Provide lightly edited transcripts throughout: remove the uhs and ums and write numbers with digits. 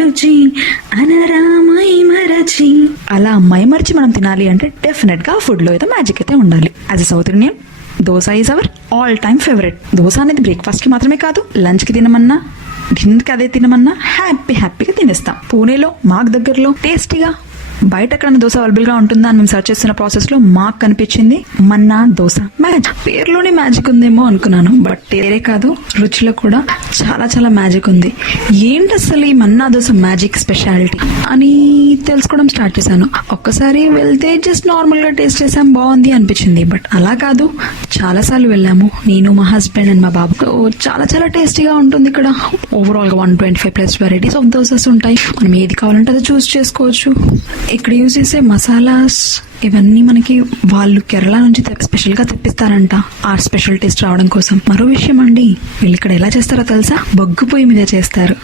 రుచి అనరామై మరచి. అలా మైమరిచి మనం తినాలి అంటే డెఫినెట్ గా ఫుడ్ లో అయితే మ్యాజిక్ అయితే ఉండాలి. As a south Indian, dosa is our all time favourite. Dosa అనేది బ్రేక్ఫాస్ట్ కి మాత్రమే కాదు, లంచ్ కి తినమన్నా, డిన్నర్ కి అదే తినమన్నా హ్యాపీగా తినేస్తాం. పూణేలో మాకు దగ్గరలో టేస్టీగా బయట ఎక్కడైనా దోశ అవైలబుల్ గా ఉంటుందా అని మేము సర్చ్ చేస్తున్న ప్రాసెస్ లో మాకు కనిపించింది మన్నా దోశ. మ్యాజిక్, పేరులోనే మ్యాజిక్ ఉందేమో అనుకున్నాను, బట్ పేరే కాదు రుచిలో కూడా చాలా మ్యాజిక్ ఉంది. ఏంటి అసలు ఈ మన్నా దోశ మ్యాజిక్ స్పెషాలిటీ అని తెలుసుకోవడం స్టార్ట్ చేశాను. ఒక్కసారి వెళ్తే జస్ట్ నార్మల్ గా టేస్ట్ చేసాం, బాగుంది అనిపించింది. బట్ అలా కాదు, చాలా సార్లు వెళ్ళాము నేను, మా హస్బెండ్ అండ్ మా బాబు. చాలా టేస్టీగా ఉంటుంది ఇక్కడ. ఓవరాల్ గా 125+ వెరైటీస్ ఆఫ్ దోసెస్ ఉంటాయి. మనం ఏది కావాలంటే అది చూస్ చేసుకోవచ్చు. ఇక్కడ యూజ్ చేసే మసాలాస్ ఇవన్నీ మనకి వాళ్ళు కేరళ నుంచి స్పెషల్ గా తెప్పిస్తారంట, ఆ స్పెషల్ టేస్ట్ రావడం కోసం. మరో విషయం అండి, వీళ్ళు ఇక్కడ ఎలా చేస్తారో తెలుసా? బొగ్గు పొయ్యి మీద చేస్తారు.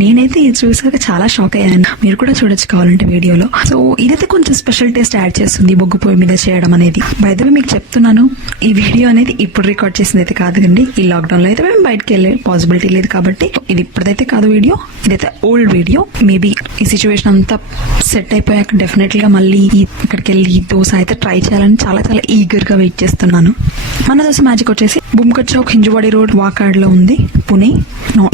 నేనైతే ఇది చూసాక చాలా షాక్ అయ్యాను. మీరు కూడా చూడొచ్చు కావాలంటే వీడియోలో. సో ఇదైతే కొంచెం స్పెషల్ టేస్ట్ యాడ్ చేస్తుంది బొగ్గు పొయ్యి మీద చేయడం అనేది. బై ద వే మీకు చెప్తున్నాను, ఈ వీడియో అనేది ఇప్పుడు రికార్డ్ చేసింది అయితే కాదండి. ఈ లాక్డౌన్ లో అయితే మేము బయటకు వెళ్ళే పాసిబిలిటీ లేదు కాబట్టి ఇది ఇప్పుడైతే కాదు వీడియో, ఇదైతే ఓల్డ్ వీడియో. మేబీ ఈ సిచ్యువేషన్ అంతా సెట్ అయిపోయాక డెఫినెట్లీ గా మళ్ళీ ఇక్కడికి వెళ్ళి దోశ అయితే ట్రై చేయాలని చాలా ఈగర్ గా వెయిట్ చేస్తున్నాను. మన దోశ మ్యాజిక్ వచ్చేసి బుమ్కట్ చౌక్, హింజువాడి రోడ్, వాకాడ్ లో ఉంది, పుణే.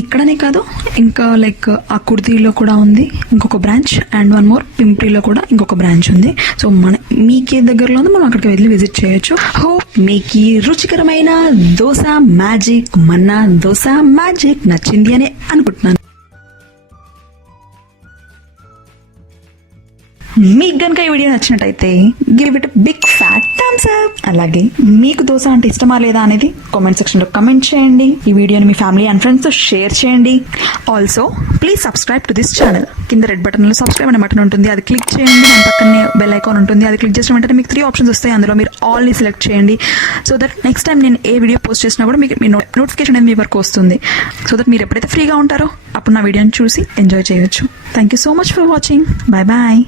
ఇక్కడనే కాదు, ఇంకా లైక్ ఆ కుర్తీలో కూడా ఉంది ఇంకొక బ్రాంచ్, అండ్ వన్ మోర్ పింప్రీలో కూడా ఇంకొక బ్రాంచ్ ఉంది. సో మీకే దగ్గరలో ఉంది, మనం అక్కడికి వెళ్ళి విజిట్ చేయొచ్చు. హోప్ మీకు ఈ రుచికరమైన దోశ మ్యాజిక్, మన్నా దోశ మ్యాజిక్ నచ్చింది అని అనుకుంటున్నాను. మీకు గనుక ఈ వీడియో నచ్చినట్టయితే give it big fat thumbs up. అలాగే మీకు దోశ అంటే ఇష్టమా లేదా అనేది కామెంట్ సెక్షన్ లో కమెంట్ చేయండి. ఈ వీడియోని మీ ఫ్యామిలీ అండ్ ఫ్రెండ్స్ తో షేర్ చేయండి. Also please subscribe to this channel. కింద రెడ్ బటన్ లో సబ్స్క్రైబ్ అనే బటన్ ఉంటుంది, అది క్లిక్ చేయండి. దాని పక్కనే బెల్ ఐకాన్ ఉంటుంది, అది క్లిక్ చేసిన వెంటనే మీకు 3 ఆప్షన్స్ వస్తాయి. అందులో మీరు ఆల్ ని సెలెక్ట్ చేయండి. సో దట్ నెక్స్ట్ టైం నేను ఏ వీడియో పోస్ట్ చేసినా కూడా మీకు మీ నోటిఫికేషన్ అనేది మీ వరకు వస్తుంది. సో దట్ మీరు ఎప్పుడైతే ఫ్రీగా ఉంటారో అప్పుడు నా వీడియోని చూసి ఎంజాయ్ చేయొచ్చు. Thank you so much for watching. Bye bye.